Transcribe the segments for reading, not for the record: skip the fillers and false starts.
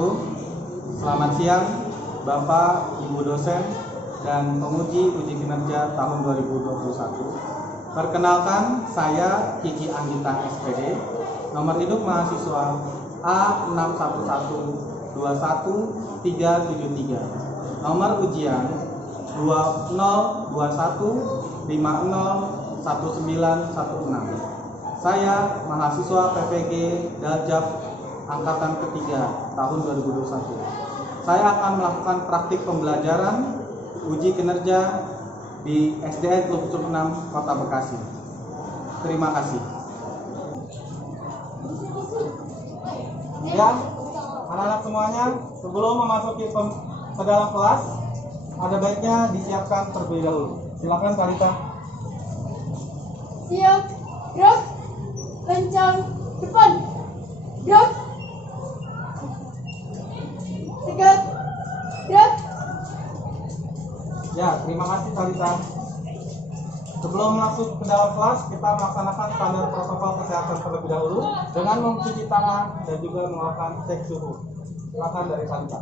wabarakatuh. Selamat siang Bapak, Ibu dosen, dan penguji uji kinerja tahun 2021. Perkenalkan, saya Kiki Anggita SPD, nomor induk mahasiswa A61121373, nomor ujian 2021501916. Saya mahasiswa PPG Daljab Angkatan ketiga tahun 2021. Saya akan melakukan praktik pembelajaran uji kinerja di SDN Klub 6 Kota Bekasi. Terima kasih. Ya, anak-anak semuanya, sebelum memasuki ke dalam kelas, ada baiknya disiapkan terlebih dahulu. Silakan Kalita. Siap, gerak, kencang, depan, gerak, tegak, gerak. Ya, terima kasih Kalita. Sebelum masuk ke dalam kelas, kita melaksanakan standar protokol kesehatan terlebih dahulu dengan mencuci tangan dan juga melakukan cek suhu. Silakan dari Kalita.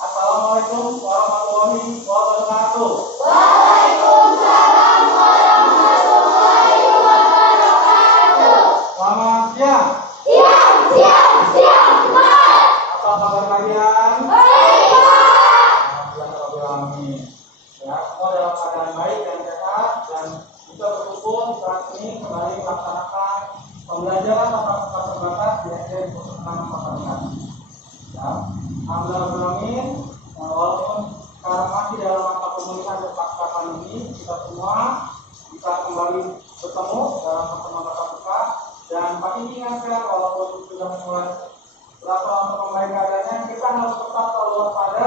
Assalamualaikum warahmatullahi wabarakatuh. Waalaikumsalam warahmatullahi wabarakatuh. Selamat siang. Siang, Pak. Apa kabar kalian? Baik, Pak. Alhamdulillah. Ya, semua dalam keadaan baik dan sehat dan bisa berkumpul saat ini kembali melaksanakan pembelajaran tatap muka terbatas di SDN Klub 6 Kota Bekasi. Ya, alhamdulillah. Walaupun sekarang masih dalam masa pemulihan dan pasca pandemi, kita semua bisa kembali bertemu dalam pertemuan tatap muka. Dan pasti diingatkan, walaupun sudah mulai berasa untuk membaik keadaannya, kita harus tetap selalu waspada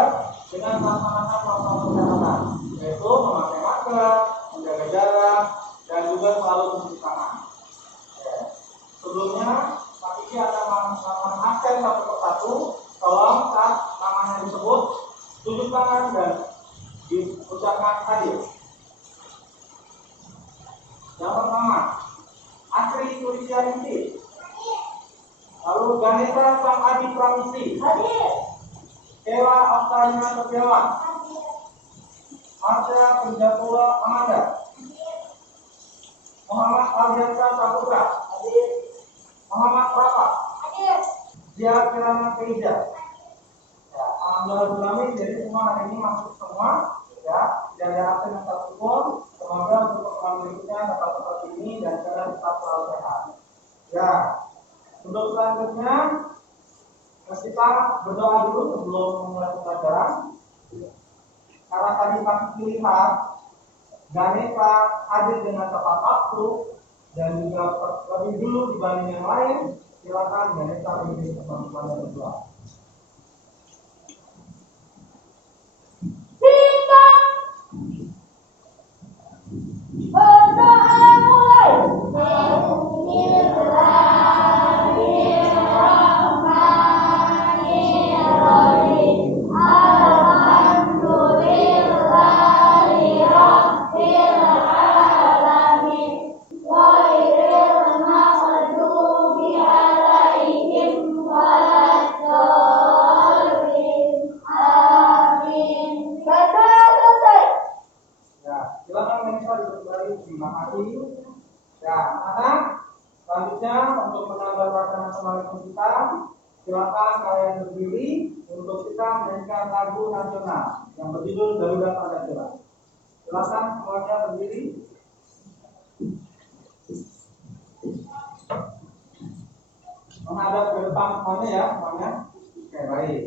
dengan melaksanakan protokol kesehatan, yaitu memakai masker, menjaga jarak, dan juga selalu mencuci tangan. Ya. Sebelumnya, Pak Kiki akan melakukan absen satu persatu. Tolong saat namanya disebut, tunjuk tangan dan diucapkan hadir. Yang pertama, Asri Sulistianingsih. Lalu Ganesa Sang Adi Pramisi. Hadir. Kela Oktaviana Setiawan. Marsha Penjapura Amanda. Muhammad Aldiansa Saputra. Hadir. Muhammad Rafa. Hadir. Zia Kirana Keija. Ya, alhamdulillah, jadi semua hari ini masuk semua, ya, tidak ada absen yang satupun. Semoga untuk pertemuan berikutnya tetap seperti ini dan kalian tetap selalu sehat. Ya, untuk selanjutnya kita berdoa dulu sebelum memulai pembelajaran. Karena tadi pasti lihat Ganesa hadir dengan tepat waktu dan juga lebih dulu dibanding yang lain. Silakan Ganesa menjadi teman-teman yang berdoa. Berdoa mulai. Bismillahirrahmanirrahim. Alhamdulillahirabbil alamin. Ghairil maghdubi alaihim waladdallin. Amin. Kata selesai. Ya, silakan Ganesa duduk kembali. Terima kasih. Ya, anak. Selanjutnya untuk menambah suasana Assalamualaikum kita, Silakan kalian berdiri untuk kita menyanyikan lagu nasional yang berjudul Garuda Pancasila. Silakan semuanya berdiri. Menghadap ke depan semuanya ya, semuanya. Oke, baik.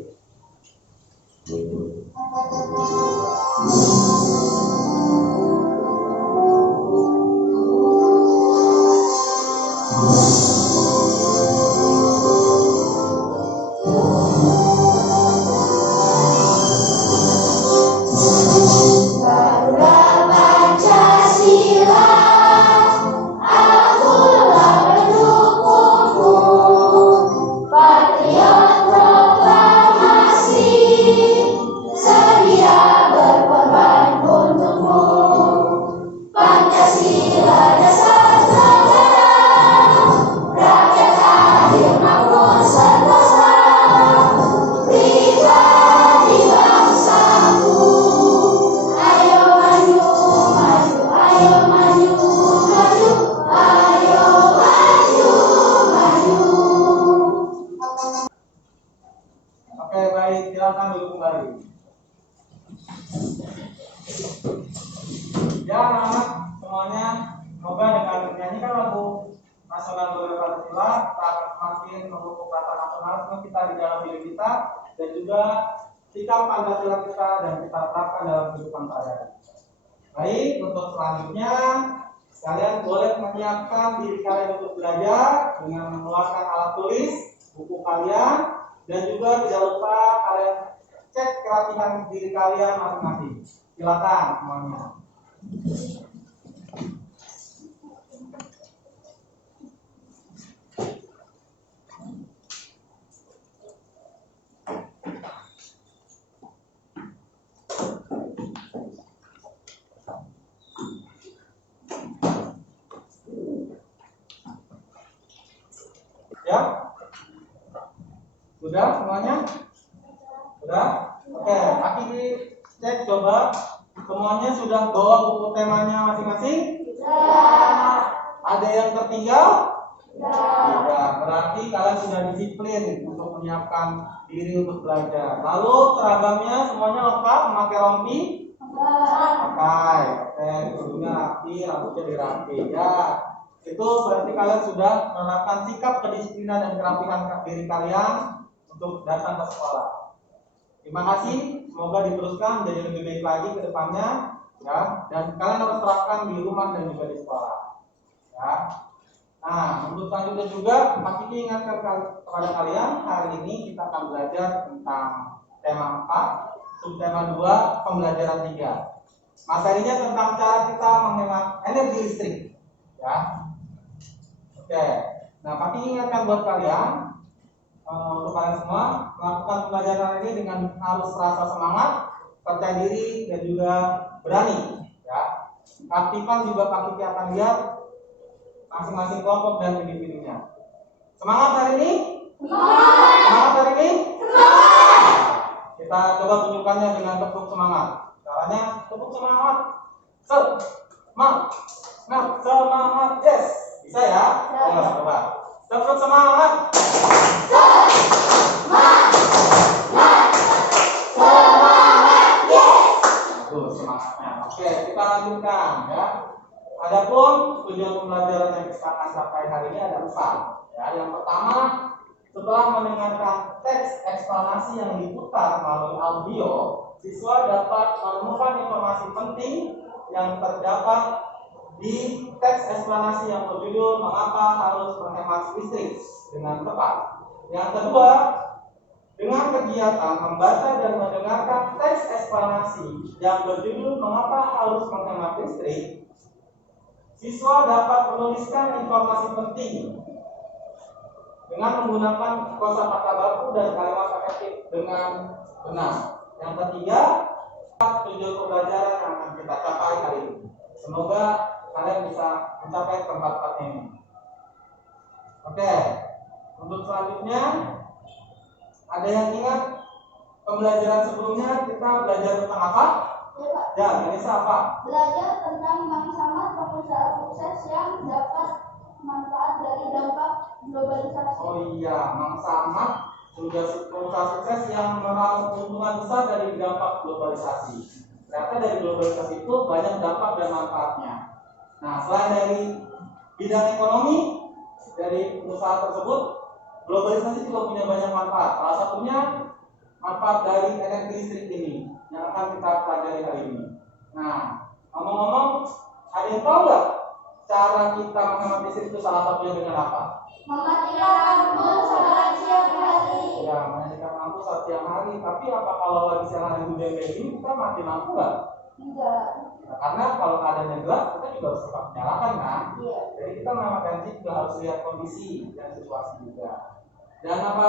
Oke, baik, silakan duduk kembali. Ya, anak-anak semuanya, semoga dengan menyanyikan lagu nasional Garuda Pancasila, kita akan semakin memupuk rasa nasionalisme kita di dalam diri kita, dan juga sikap Pancasila kita dan kita terapkan dalam kehidupan sehari-hari. Baik, untuk selanjutnya kalian boleh menyiapkan diri kalian untuk belajar dengan mengeluarkan alat tulis, buku kalian, dan juga tidak lupa kalian cek kerapihan diri kalian masing-masing. Silakan semuanya. Ya? Sudah semuanya? Sudah? Oke, kaki cek coba. Semuanya sudah bawa buku temanya masing-masing? Ada yang tertinggal? Tidak. Berarti kalian sudah disiplin untuk menyiapkan diri untuk belajar. Lalu seragamnya semuanya lengkap, memakai rompi? Pakai. Oke, bajunya rapi, rambutnya dirapi. Ya, itu berarti kalian sudah menerapkan sikap kedisiplinan dan kerapihan diri kalian untuk datang ke sekolah. Terima kasih, semoga diteruskan menjadi lebih baik lagi ke depannya, ya. Dan kalian harus terapkan di rumah dan juga di sekolah, ya. Nah, untuk selanjutnya juga, Pak Kiki ingatkan kepada kalian, hari ini kita akan belajar tentang tema 4, subtema 2, pembelajaran 3. Materinya tentang cara kita menghemat energi listrik, ya. Oke, nah Pak Kiki ingatkan buat kalian, untuk kalian semua melakukan pembelajaran ini dengan harus rasa semangat, percaya diri, dan juga berani, ya. Aktifkan juga Pak Kiki akan lihat masing-masing kelompok dan individunya. Semangat hari ini? Semangat hari ini? Kita coba tunjukkannya dengan tepuk semangat. Caranya tepuk semangat. Semangat, yes. Bisa ya? Ayo coba. Tepuk semangat. Bagus semangatnya. Oke, kita lanjutkan ya. Adapun tujuan pembelajaran yang kita akan capai hari ini ada 4. Ya, yang pertama, setelah mendengarkan teks eksplanasi yang diputar melalui audio, siswa dapat menemukan informasi penting yang terdapat di teks eksplanasi yang berjudul "Mengapa Harus Menghemat Listrik" dengan tepat. Yang kedua, dengan kegiatan membaca dan mendengarkan teks eksplanasi yang berjudul "Mengapa Harus Menghemat Listrik", siswa dapat menuliskan informasi penting dengan menggunakan kosakata baku dan kalimat efektif dengan benar. Yang ketiga, tujuan pembelajaran yang akan kita capai hari ini. Semoga kalian bisa mencapai tempat ini. Oke, untuk selanjutnya, ada yang ingat pembelajaran sebelumnya kita belajar tentang apa? Ya, ini apa? Belajar tentang manfaat pengusaha sukses yang dapat manfaat dari dampak globalisasi. Oh iya, manfaat pengusaha sukses yang meraup keuntungan besar dari dampak globalisasi. Ternyata dari globalisasi itu banyak dampak dan manfaatnya. Nah, selain dari bidang ekonomi dari usaha tersebut, globalisasi juga punya banyak manfaat. Salah satunya manfaat dari energi listrik ini yang akan kita pelajari hari ini. Nah, ngomong-ngomong, ada yang tahu nggak cara kita menghemat listrik itu salah satunya dengan apa? Mematikan lampu saat siang hari. Ya, mematikan lampu saat siang hari. Tapi apa kalau lagi siang hari hujan kayak gini kita mati lampu nggak? Tidak. Nah, karena kalau keadaannya gelap kita juga harus tetap menyalakan kan? Iya. Jadi kita menghemat energi juga harus lihat kondisi dan situasi juga. Dan apa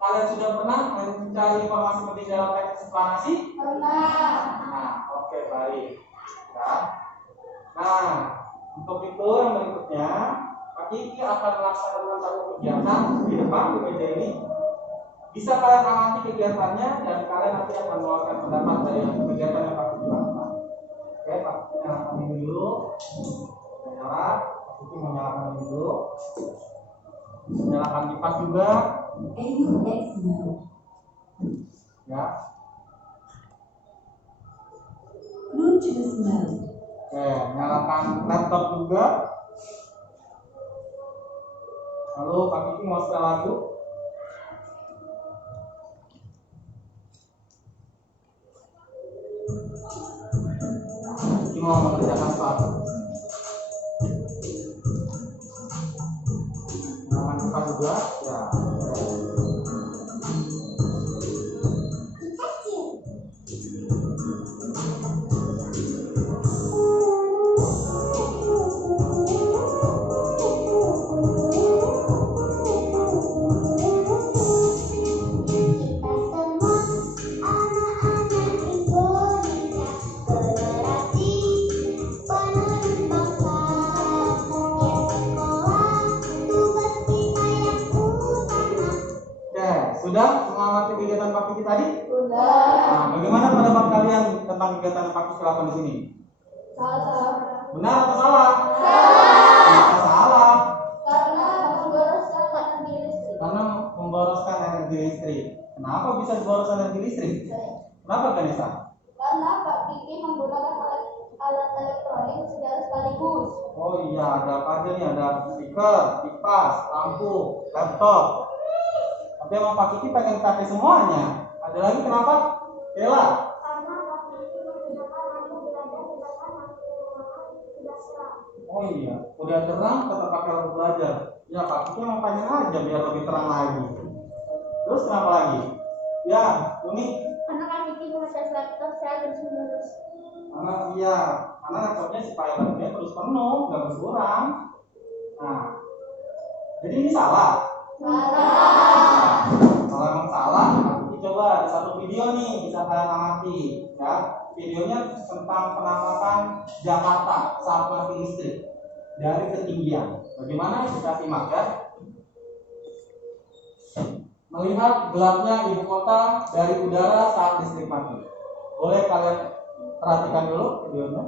kalian sudah pernah mencari informasi penting dalam teks eksplanasi? Pernah. Nah, oke, baik. Ya. Nah, untuk itu yang berikutnya, Pak Kiki akan melaksanakan satu kegiatan di depan di meja ini. Bisa kalian amati kegiatannya dan kalian nanti akan mengeluarkan pendapat dari kegiatan yang Pak Kiki lakukan. Oke, Pak Kiki nyalakan ini dulu. Menyala, Pak Kiki menyalakan ini dulu. Menyalakan kipas juga. Ya. Oke, nyalakan laptop juga. Lalu Pak Kiki mau setel lagu. Kiki mau mengerjakan sesuatu. Nyalakan kipas juga. Ya. Sudah mengamati kegiatan Pak Kiki tadi? Sudah. Nah, bagaimana pendapat kalian tentang kegiatan Pak Kiki lakukan di sini? Salah. Benar atau salah? Salah. Kenapa salah? Karena memboroskan energi listrik. Karena memboroskan energi listrik. Kenapa bisa boros energi listrik? Kenapa Kanisa? Karena Pak Kiki menggunakan alat elektronik secara sekaligus. Oh iya, ada apa aja nih? Ada speaker, kipas, lampu, laptop. Tapi emang Pak Kiki pengen pakai semuanya. Ada lagi kenapa? Bella. Karena Pak Kiki menggunakan lampu belajar sedangkan lampu ruangan tidak terang. Oh iya, udah terang tetap pakai lampu belajar. Ya Pak Kiki emang pengen aja biar lebih terang lagi. Terus kenapa lagi? Ya, unik. Karena Pak Kiki mengecas laptop saya terus-menerus. Karena laptopnya supaya baterainya terus penuh, nggak berkurang. Nah, jadi ini salah. Salah. Kalau emang salah, nanti coba ada satu video nih bisa kalian amati, ya. Videonya tentang penamakan Jakarta saat mati listrik dari ketinggian. Bagaimana kita simak ya? Melihat gelapnya ibu kota dari udara saat listrik mati. Boleh kalian perhatikan dulu videonya.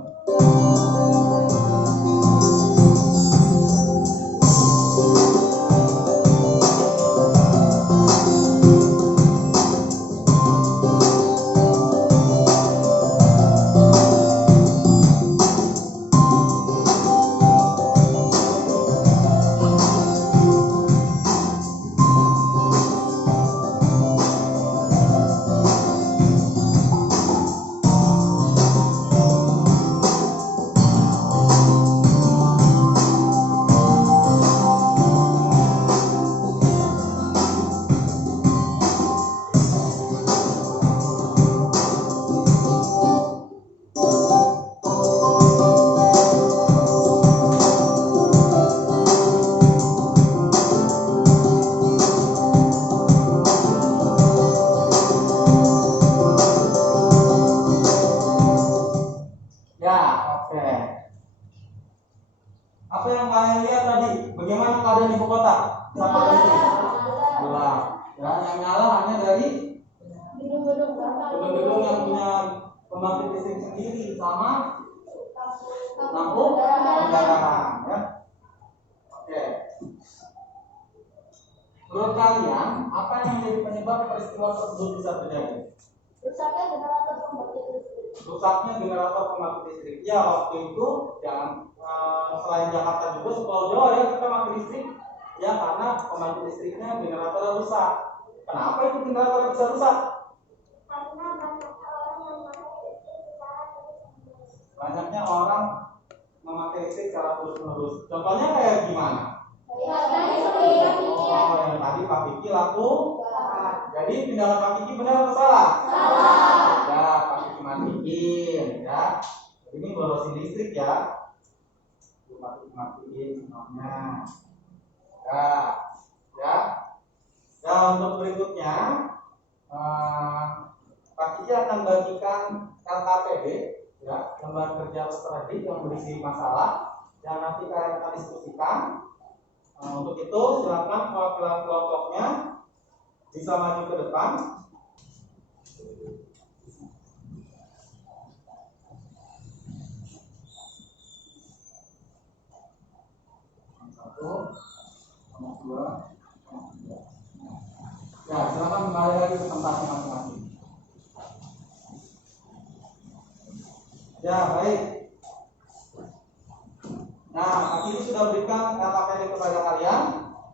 Apa yang kalian lihat tadi? Bagaimana keadaan ibu kota? Sampai itu gelap. Ya, yang nyala hanya dari gedung-gedung yang punya pembangkit listrik sendiri sama lampu kendaraan. Ya. Oke. Menurut kalian apa yang menjadi penyebab peristiwa tersebut bisa terjadi? Rusaknya generator pembangkit listrik. Rusaknya generator pembangkit listrik. Ya, waktu itu jangan selain Jakarta juga Pulau Jawa ya kita pakai listrik. Ya karena pembangkit listriknya generator rusak. Kenapa itu generator bisa rusak? Karena banyaknya orang yang memakai listrik secara terus-menerus. Banyaknya orang memakai listrik secara terus-menerus. Contohnya kayak gimana? Oh, yang tadi Pak Kiki laku. Jadi tindakan Pak Kiki benar atau salah? Salah. Ya, Pak Kiki matiin ya. Ini borosin listrik ya. Pak Kiki matiin semuanya. Ya, ya. Ya untuk berikutnya, Pak Kiki akan bagikan LKPD, ya, lembar kerja strategis yang berisi masalah yang nanti kalian akan diskusikan. Untuk itu silakan perwakilan kelompoknya bisa maju ke depan. Satu, dua. Ya, silakan kembali lagi ke tempatnya masing-masing. Ya, baik. Nah, Pak Kiki sudah berikan LKPD kepada kalian.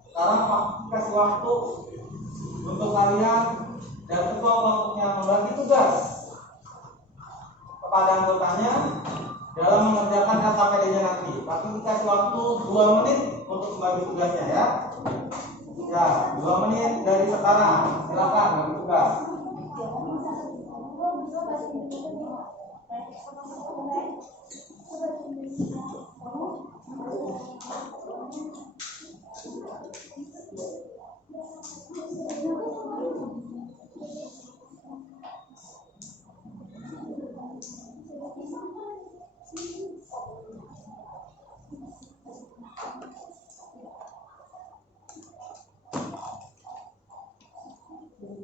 Sekarang Pak Kiki kasih waktu untuk kalian dan ketua kelompoknya membagi tugas kepada anggotanya dalam mengerjakan LKPD-nya nanti. Pak Kiki kasih waktu 2 menit untuk membagi tugasnya ya. Ya, 2 menit dari sekarang. Silakan bagi tugas.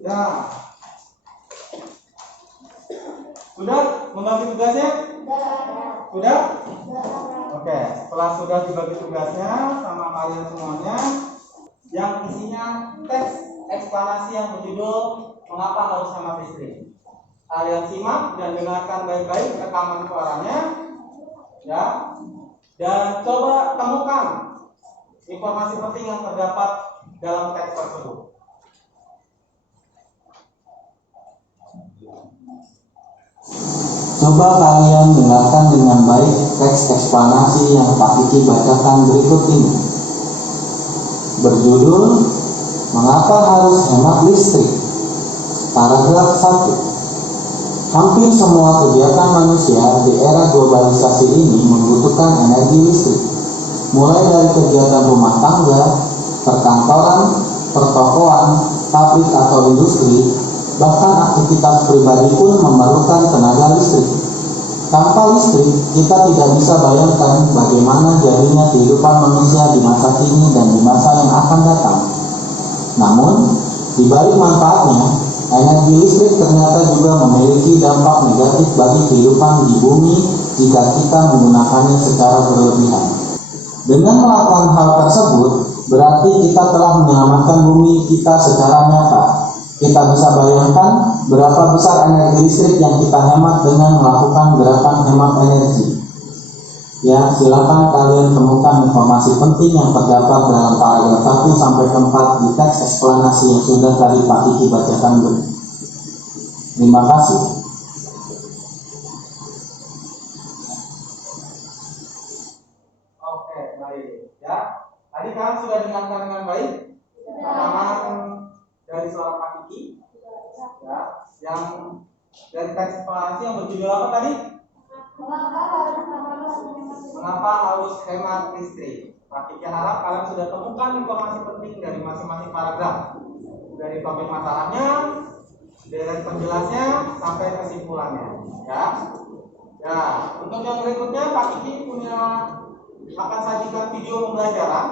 Ya. Sudah membagi tugasnya? Sudah? Oke, setelah sudah dibagi tugasnya sama kalian semuanya, yang isinya teks eksplanasi yang berjudul Mengapa Harus Hemat Listrik. Kalian simak dan dengarkan baik-baik rekaman suaranya, ya. Dan coba temukan informasi penting yang terdapat dalam teks tersebut. Coba kalian dengarkan dengan baik teks eksplanasi yang Pak Kiki bacakan berikut ini. Berjudul Mengapa Harus Hemat Listrik. Paragraf 1. Hampir semua kegiatan manusia di era globalisasi ini membutuhkan energi listrik. Mulai dari kegiatan rumah tangga, perkantoran, pertokoan, pabrik atau industri, bahkan aktivitas pribadi pun memerlukan tenaga listrik. Tanpa listrik, kita tidak bisa bayangkan bagaimana jadinya kehidupan manusia di masa kini dan di masa yang akan datang. Namun, di balik manfaatnya, energi listrik ternyata juga memiliki dampak negatif bagi kehidupan di bumi jika kita menggunakannya secara berlebihan. Dengan melakukan hal tersebut, berarti kita telah menyelamatkan bumi kita secara nyata. Kita bisa bayangkan berapa besar energi listrik yang kita hemat dengan melakukan gerakan hemat energi. Ya, silakan kalian temukan informasi penting yang terdapat dalam paragraf 1 sampai 4 di teks eksplanasi yang sudah tadi Pak Kiki bacakan dulu. Terima kasih. Oke, baik. Ya, tadi kalian sudah dengarkan dengan baik rekaman dari suara Pak Kiki, ya, yang dari teks eksplanasi yang berjudul apa tadi? Mengapa harus hemat listrik? Pak Kiki harap kalian sudah temukan informasi penting dari masing-masing paragraf, dari topik masalahnya, dari penjelasnya sampai kesimpulannya. Ya, ya. Untuk yang berikutnya Pak Kiki akan sajikan video pembelajaran.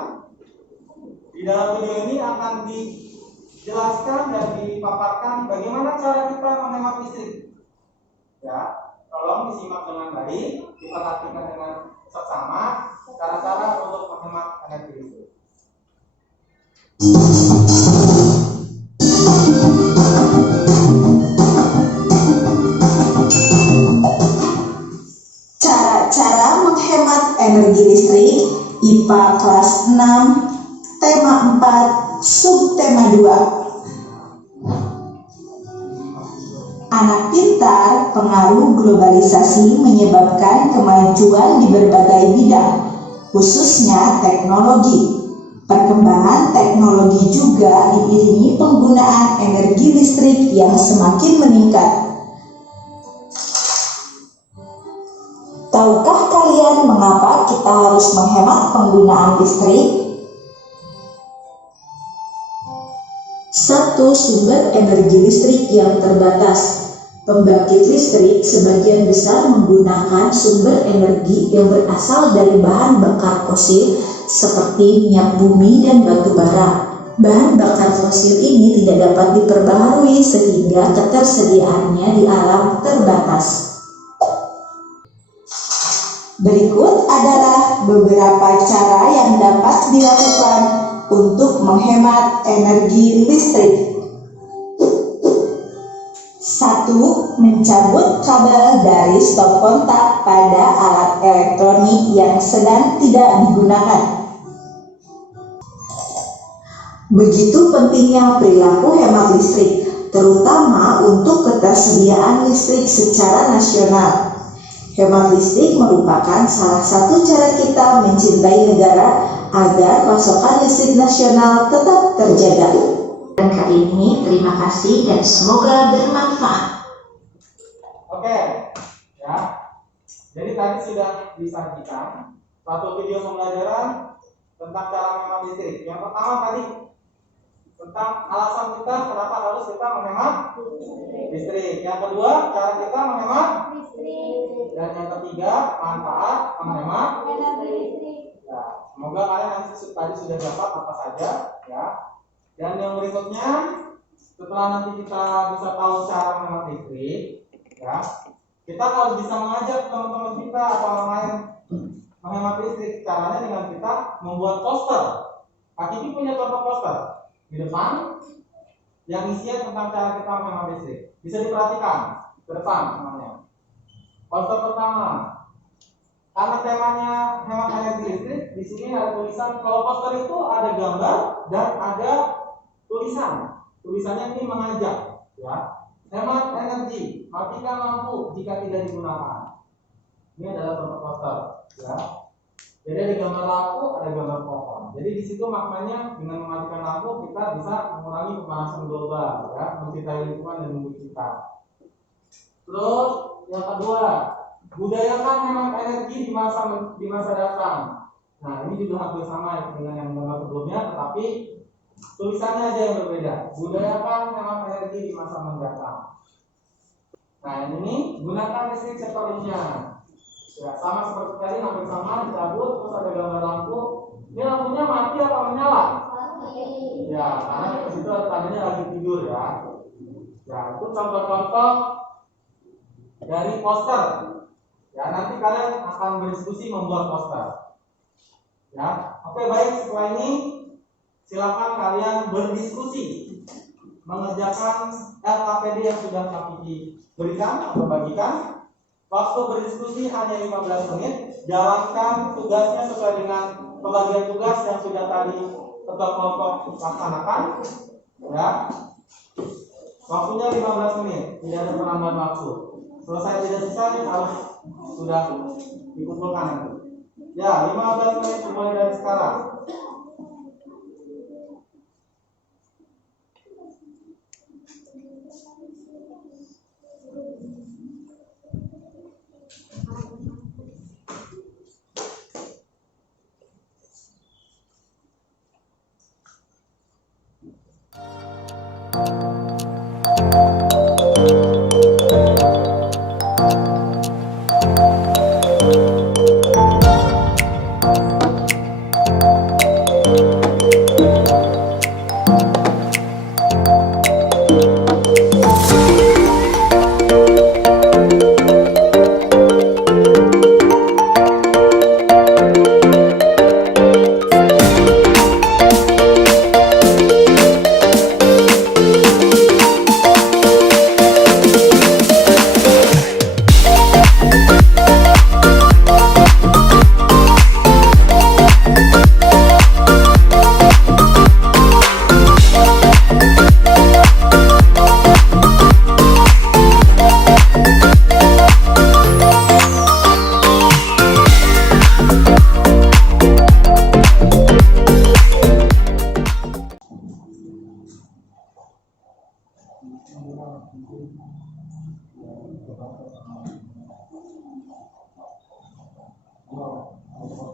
Di dalam video ini akan dijelaskan dan dipaparkan bagaimana cara kita menghemat listrik. Ya, tolong disimak dengan baik, diperhatikan dengan seksama cara-cara untuk menghemat energi listrik. menghemat energi listrik IPA kelas 6, tema 4, subtema 2. Anak pintar, pengaruh globalisasi menyebabkan kemajuan di berbagai bidang, khususnya teknologi. Perkembangan teknologi juga diiringi penggunaan energi listrik yang semakin meningkat. Tahukah kalian mengapa kita harus menghemat penggunaan listrik? 1. Sumber energi listrik yang terbatas. Pembangkit listrik sebagian besar menggunakan sumber energi yang berasal dari bahan bakar fosil seperti minyak bumi dan batu bara. Bahan bakar fosil ini tidak dapat diperbaharui sehingga ketersediaannya di alam terbatas. Berikut adalah beberapa cara yang dapat dilakukan untuk menghemat energi listrik. 1. Mencabut kabel dari stop kontak pada alat elektronik yang sedang tidak digunakan. Begitu pentingnya perilaku hemat listrik, terutama untuk ketersediaan listrik secara nasional. Hemat listrik merupakan salah satu cara kita mencintai negara agar pasokan listrik nasional tetap terjaga. Dan kali ini terima kasih dan semoga bermanfaat. Oke, ya. Jadi tadi sudah disajikan satu video pembelajaran tentang cara menghemat listrik. Yang pertama tadi tentang alasan kita kenapa harus kita menghemat listrik. Yang kedua, cara kita menghemat listrik. Dan yang ketiga, manfaat menghemat Listrik. Ya, semoga kalian nanti tadi sudah dapat apa saja, ya. Dan yang berikutnya, setelah nanti kita bisa tahu cara menghemat listrik, ya, kita harus bisa mengajak teman-teman kita atau orang lain menghemat listrik. Caranya dengan kita membuat poster. Kak Kiki punya contoh poster di depan yang isinya tentang cara kita menghemat listrik. Bisa diperhatikan ke depan namanya. Poster pertama, karena temanya hemat energi listrik, di sini ada tulisan. Kalau poster itu ada gambar dan ada tulisan. Tulisannya ini mengajak, ya. Hemat energi, matikan lampu jika tidak digunakan. Ini adalah contoh poster, ya. Jadi ada gambar lampu, ada gambar pohon. Jadi di situ maknanya dengan mematikan lampu kita bisa mengurangi pemanasan global, ya, mencintai lingkungan dan bumi kita. Terus yang kedua, budayakan hemat energi di masa datang. Nah, ini juga hampir sama dengan yang gambar sebelumnya, tetapi tulisannya aja yang berbeda. Budayakan hemat energi di masa mendatang. Nah, ini gunakan listrik sektornya. Ya, sama seperti tadi, hampir sama, dicabut, terus ada gambar lampu. Ini lampunya mati atau menyala? Ya, karena di situ tadinya lagi tidur, ya. Ya, itu contoh-contoh dari poster. Ya, nanti kalian akan berdiskusi membuat poster. Ya, oke, baik. Setelah ini silakan kalian berdiskusi mengerjakan LKPD yang sudah kami berikan atau bagikan. Waktu berdiskusi hanya 15 menit. Jalankan tugasnya sesuai dengan pembagian tugas yang sudah tadi ketua kelompok laksanakan. Ya, waktunya 15 menit. Tidak ada penambahan waktu. Selesai tidak selesai harus sudah dikumpulkan nanti. Ya, 15 menit dimulai dari sekarang.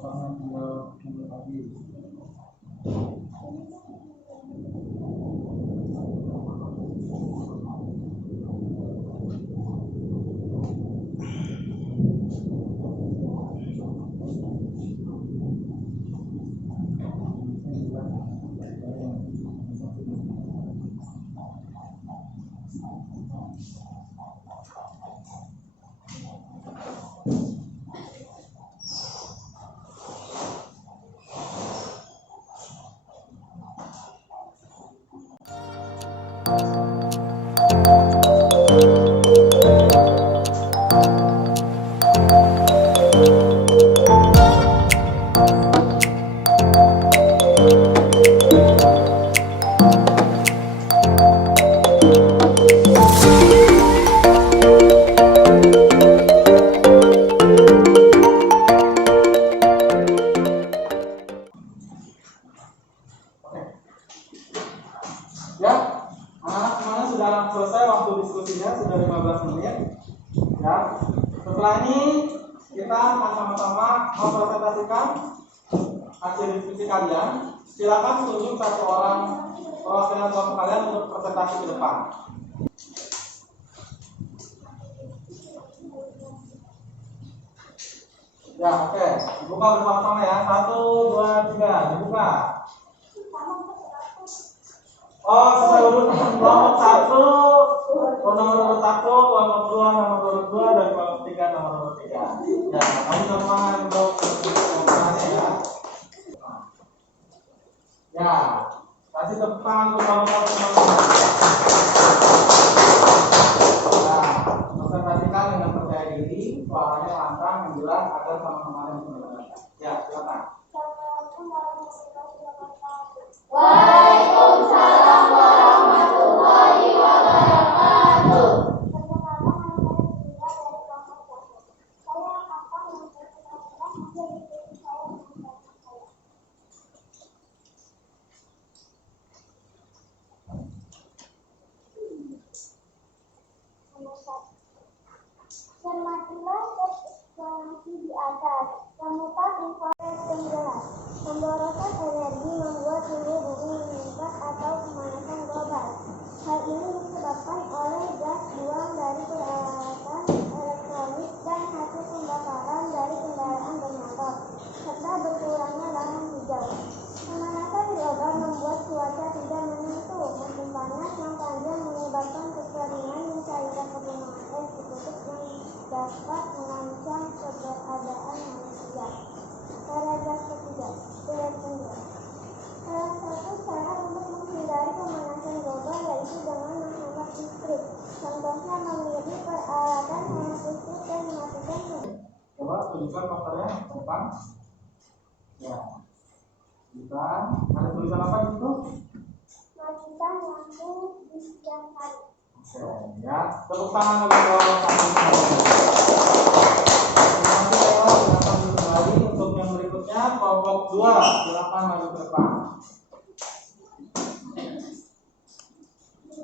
posternya tinggal tunggu lagi. Ya, anak-anak semuanya sudah selesai waktu diskusinya, sudah 15 menit. Ya, setelah ini kita akan sama-sama mempresentasikan hasil diskusi kalian. Silakan tunjuk satu orang perwakilan kelompok kalian untuk presentasi ke depan. Ya, oke. Dibuka bersama-sama ya. 1, 2, 3. Dibuka. Oh, sesuai urutan. Kelompok 1, nomor urut 1, kelompok 2, nomor urut 2, dan kelompok 3, nomor urut 3. Ya, kami semangat untuk pembukaannya ya. Ya, kasih tepang untuk kelompok teman-teman. Ya, presentasikan dengan percaya diri, suaranya lantang, yang jelas agar sama-sama yang mendengar. Ya, silakan. Waalaikumsalam warahmatullahi wabarakatuh. Cermatilah eksplanasi di atas. Temukan informasi penjelas. Pemborosan energi membuat suhu bumi meningkat atau pemanasan global. Hal ini disebabkan oleh gas buang dari peralatan elektronik dan hasil pembakaran dari kendaraan bermotor, serta berkurangnya lahan hijau. Pemanasan global membuat cuaca tidak menentu. Musim panas yang panjang menyebabkan kekeringan dan cairan pegunungan es di kutub yang dapat mengancam keberadaan manusia. Paragraf ketiga, salah satu cara untuk menghindari pemanasan global yaitu dengan menghemat listrik. Contohnya memilih peralatan hemat listrik dan mematikan Coba tunjukkan posternya ke depan. Ya, bukan. Ada tulisan apa di situ? matikan lampu di siang hari. Oke, ya. Tepuk tangan bagi kelompok kami. Nanti lewat silakan kembali untuk yang berikutnya kelompok 2. Silakan maju ke depan.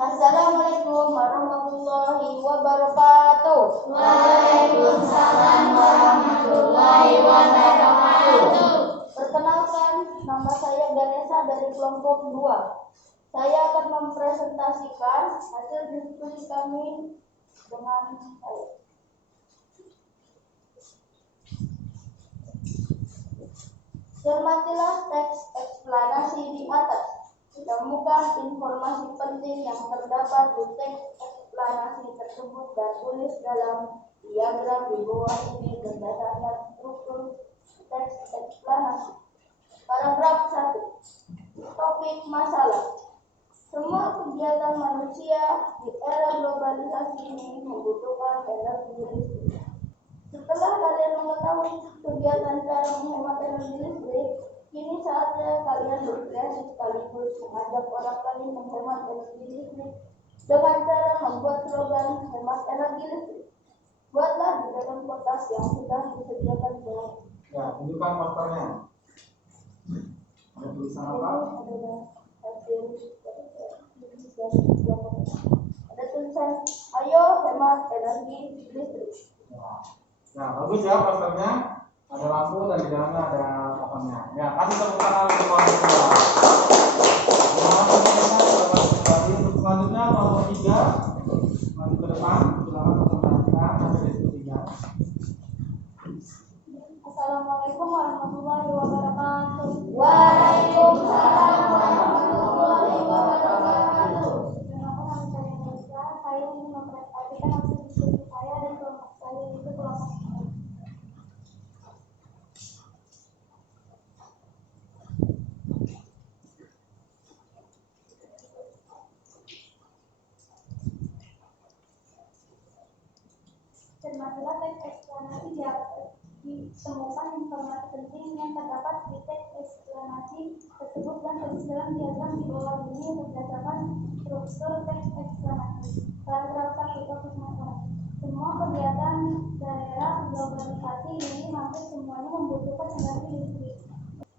Assalamualaikum warahmatullahi wabarakatuh. Waalaikumsalam warahmatullahi wabarakatuh. Perkenalkan, nama saya Ganesha dari kelompok 2. Saya akan mempresentasikan hasil diskusi kami dengan saya. Cermatilah teks eksplanasi di atas. Temukan informasi penting yang terdapat di teks eksplanasi tersebut dan tulis dalam diagram di bawah ini berdasarkan struktur teks eksplanasi. Paragraf 1. Topik masalah. Semua kegiatan manusia di era globalisasi ini membutuhkan energi listrik. Setelah kalian mengetahui kegiatan cara menghemat energi listrik, kini saatnya kalian berkreasi sekaligus mengajak orang lain menghemat energi listrik dengan cara membuat slogan hemat energi listrik. Buatlah di dalam kotak yang sudah disediakan bawah. Ya, tunjukkan posternya. Ada tulisan apa? Ada tulisan, ayo hemat energi listrik. Ya, nah bagus ya posternya. Ada lampu dan di dalamnya ada paparnya. Ya, kasih tepuk tangan untuk orang tua. Terima kasih. Untuk selanjutnya kelompok 3 maju ke depan. Silakan memperhatikan hasil diskusinya. Assalamualaikum warahmatullahi wabarakatuh. Waalaikumsalam warahmatullahi wabarakatuh. Perkenalkan, nama saya Nisa. Saya ingin mempresentasikan hasil diskusi saya dan kelompok saya, yaitu kelompok 1. Cermatilah teks eksplanasi ditemukan informasi penting yang terdapat di teks eksplanasi tersebut dan tulis dalam diagram di bawah ini berdasarkan struktur teks eksplanasi. Paragraf 1 topik masalah. Semua kegiatan daerah globalisasi ini hampir semuanya membutuhkan energi listrik.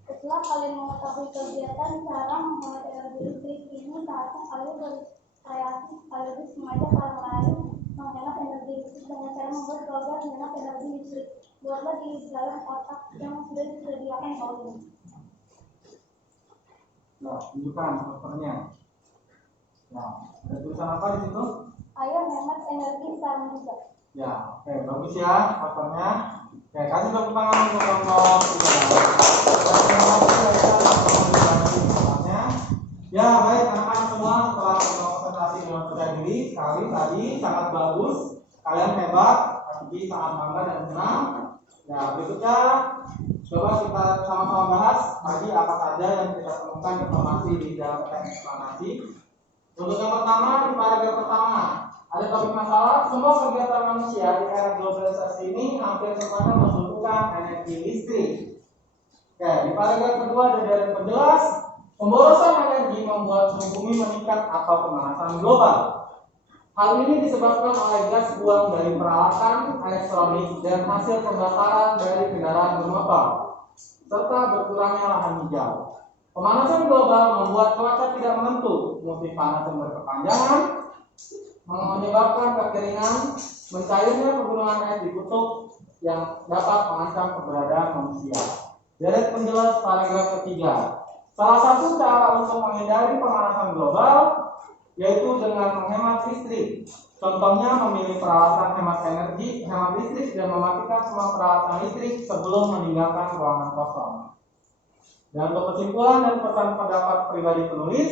Setelah kalian mengetahui kegiatan cara membuat energi listrik ini, saatnya kalian berkreasi sekaligus mengajak orang lain menghemat energi listrik dengan cara membuat program hemat energi listrik. Buatlah di dalam kotak yang sudah disediakan bawah ini. Ya, tunjukkan posternya. Ya, ada tulisan apa di situ? Ayo hemat energi secara mudah. Ya, oke, bagus ya posternya. Oke, kasih tepuk tangan untuk kelompok 3. Ya, baik anak-anak semua, setelah presentasi dengan percaya diri sekali tadi sangat bagus. Kalian hebat, Kaki sangat bangga dan senang. Ya, berikutnya coba kita sama-sama bahas tadi apa saja yang kita temukan informasi di dalam teks eksplanasi. Untuk yang pertama, di paragraf pertama ada topik masalah. Semua kegiatan manusia di era globalisasi ini hampir semuanya membutuhkan energi listrik. Oke, di paragraf kedua ada dari penjelas pemborosan energi membuat suhu bumi meningkat atau pemanasan global. Hal ini disebabkan oleh gas buang dari peralatan elektronik dan hasil pembakaran dari kendaraan bermotor, serta berkurangnya lahan hijau. Pemanasan global membuat cuaca tidak menentu, musim panas yang berkepanjangan, menyebabkan kekeringan, mencairnya pegunungan es di kutub yang dapat mengancam keberadaan manusia. Deret penjelas paragraf ketiga. Salah satu cara untuk menghindari pemanasan global yaitu dengan menghemat listrik. Contohnya memilih peralatan hemat energi, hemat listrik, dan mematikan semua peralatan listrik sebelum meninggalkan ruangan kosong. Dan untuk kesimpulan dan pesan pendapat pribadi penulis,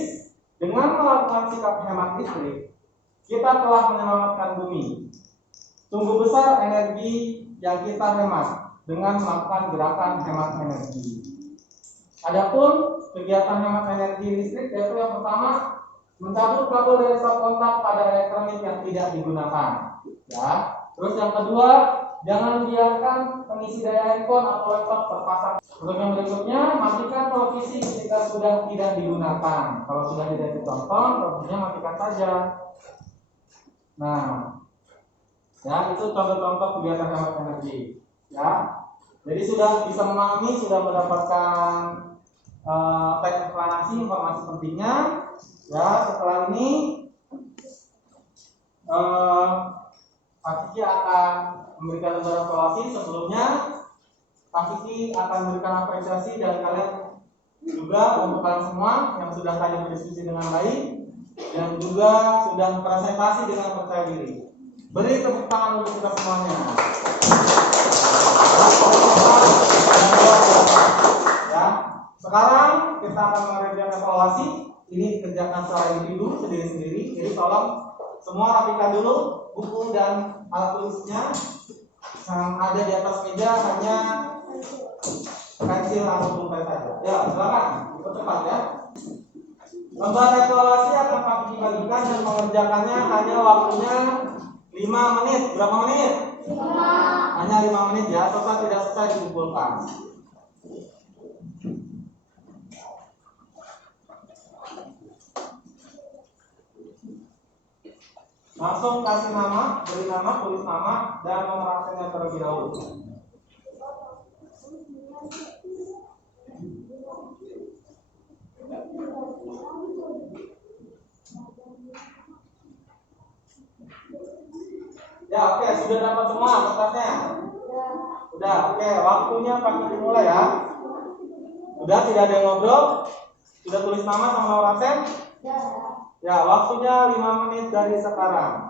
dengan melakukan sikap hemat listrik, kita telah menyelamatkan bumi. Sungguh besar energi yang kita hemat dengan melakukan gerakan hemat energi. Adapun kegiatan hemat energi listrik yaitu yang pertama, mencabut kabel dari stop kontak pada elektronik yang tidak digunakan. Ya. Terus yang kedua, jangan biarkan pengisi daya handphone atau laptop terpasang. Untuk yang berikutnya, matikan televisi ketika sudah tidak digunakan. Kalau sudah tidak ditonton, televisinya matikan saja. Nah, ya itu contoh-contoh kegiatan hemat energi. Ya, jadi sudah bisa memahami, sudah mendapatkan teks eksplanasi informasi pentingnya. Ya, setelah ini Pak Kiki akan memberikan beberapa evaluasi. Sebelumnya Pak Kiki akan memberikan apresiasi dan kalian juga untuk kalian semua yang sudah tadi berdiskusi dengan baik dan juga sudah presentasi dengan percaya diri. Beri tepuk tangan untuk kita semuanya. Ya, sekarang kita akan mengerjakan evaluasi. Ini dikerjakan secara individu sendiri-sendiri. Jadi tolong semua rapikan dulu buku dan alat tulisnya. Yang ada di atas meja hanya pensil atau pulpen saja. Ya, silakan dipercepat ya. Lembar evaluasi akan kami bagikan dan mengerjakannya hanya waktunya 5 menit. Berapa menit? 5. Hanya 5 menit ya. Selesai tidak selesai dikumpulkan. Langsung kasih nama, beri nama, tulis nama, dan nomor absennya terlebih dahulu. Ya, oke, sudah dapat semua kertasnya? Sudah, oke, waktunya Pak Kiki mulai ya. Sudah tidak ada yang ngobrol? Sudah tulis nama sama nomor absen? Ya, waktunya 5 menit dari sekarang.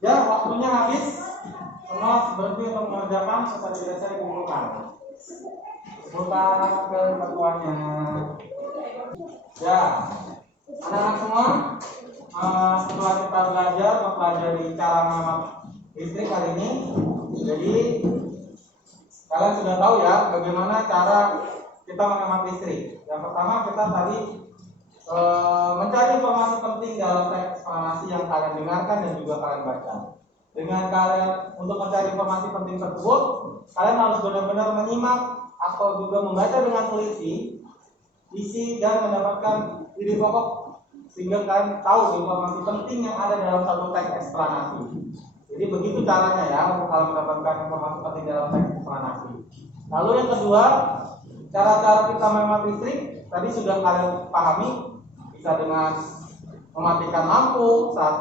Ya, waktunya habis. Semua berhenti untuk mengerjakan sesuai tidak saya dikumpulkan. Sebentar ke ketuanya. Ya, anak-anak semua, setelah kita belajar mempelajari cara menghemat listrik hari ini, jadi kalian sudah tahu ya bagaimana cara kita menghemat listrik. Yang pertama kita tadi mencari informasi penting dalam teks eksplanasi yang kalian dengarkan dan juga kalian baca. Dengan kalian untuk mencari informasi penting tersebut, kalian harus benar-benar menyimak atau juga membaca dengan teliti isi dan mendapatkan ide pokok sehingga kalian tahu informasi penting yang ada dalam satu teks eksplanasi. Jadi begitu caranya ya untuk kalian mendapatkan informasi penting dalam teks eksplanasi. Lalu yang kedua, cara-cara kita menghemat listrik tadi sudah kalian pahami, bisa dengan mematikan lampu saat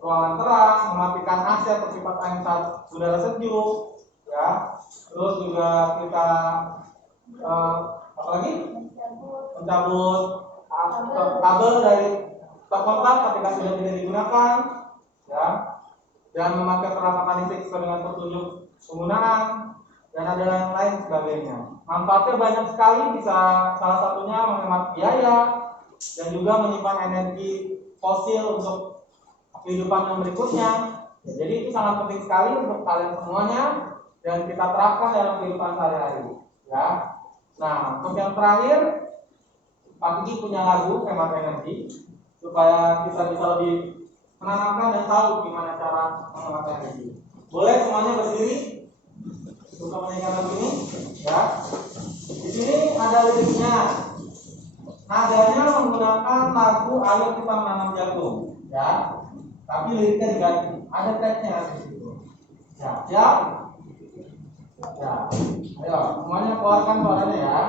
ruangan terang, mematikan AC atau kipas angin saat udara sejuk, ya. Terus juga kita apa lagi? Mencabut kabel dari stop kontak ketika sudah tidak digunakan, ya. Dan memakai perlengkapan listrik sesuai dengan petunjuk penggunaan dan ada yang lain sebagainya. Manfaatnya banyak sekali, bisa salah satunya menghemat biaya dan juga menyimpan energi fosil untuk kehidupan yang berikutnya. Jadi itu sangat penting sekali untuk kalian semuanya dan kita terapkan dalam kehidupan sehari-hari, ya. Nah, untuk yang terakhir, Pak Kiki punya lagu hemat energi supaya kita bisa lebih menanamkan dan tahu gimana cara menghemat energi. Boleh semuanya berdiri untuk menyanyikan lagu ini, ya. Di sini ada liriknya. Nadanya menggunakan lagu Ayo Kita Menanam Jagung, ya. Tapi liriknya diganti. Ada teksnya di situ. Ya, siap? Ya. Ayo, semuanya keluarkan suaranya ya.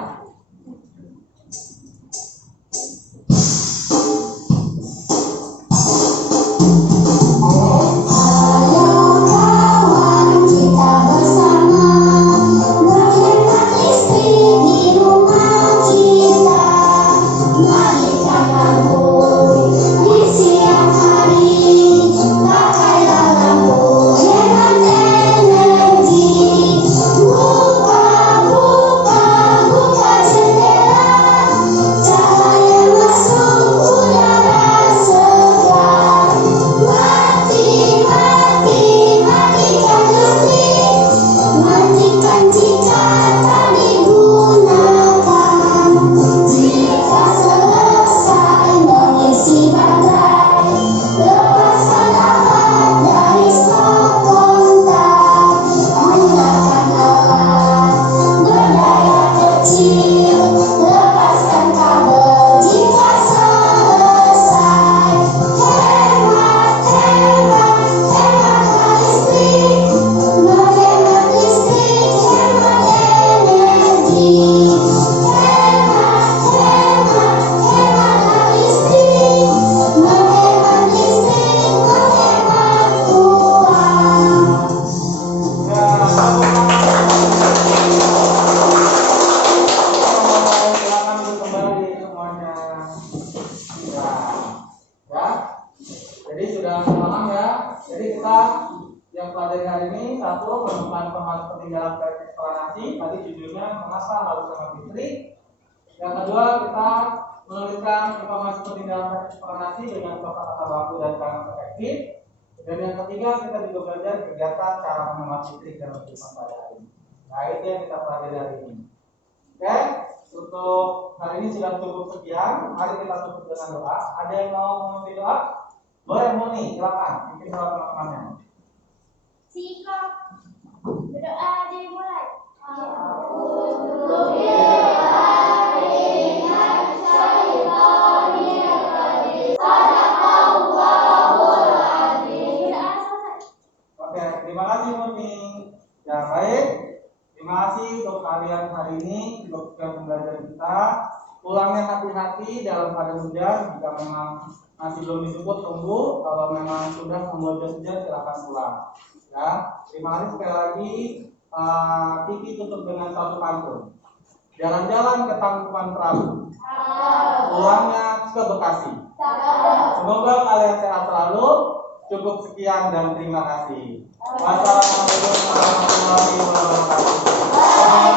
Yang kedua, kita menuliskan informasi penting dalam teks eksplanasi dengan kata-kata baku dan kalimat efektif. Dan yang ketiga, kita juga belajar kegiatan cara menghemat listrik dalam kehidupan sehari-hari. Nah, itu yang kita pelajari hari ini. Oke, untuk hari ini sudah cukup sekian. Mari kita tutup dengan doa. Ada yang mau memimpin doa? Boleh Muni, silakan. Bikin surat pengakuannya. Sikap berdoa dimulai. Berdoa selesai. Oke, terima kasih Muni. Ya baik, terima kasih untuk kalian hari ini untuk pembelajaran kita. Pulangnya hati-hati dalam keadaan hujan. Jika memang masih belum disebut tunggu. Kalau memang sudah membawa jas hujan silakan pulang. Ya, terima kasih sekali lagi. Kiki tutup dengan satu pantun. Jalan-jalan ke Tangkuban Perahu, pulangnya ke Bekasi. Semoga kalian sehat selalu. Cukup sekian dan terima kasih. Wassalamualaikum warahmatullahi wabarakatuh.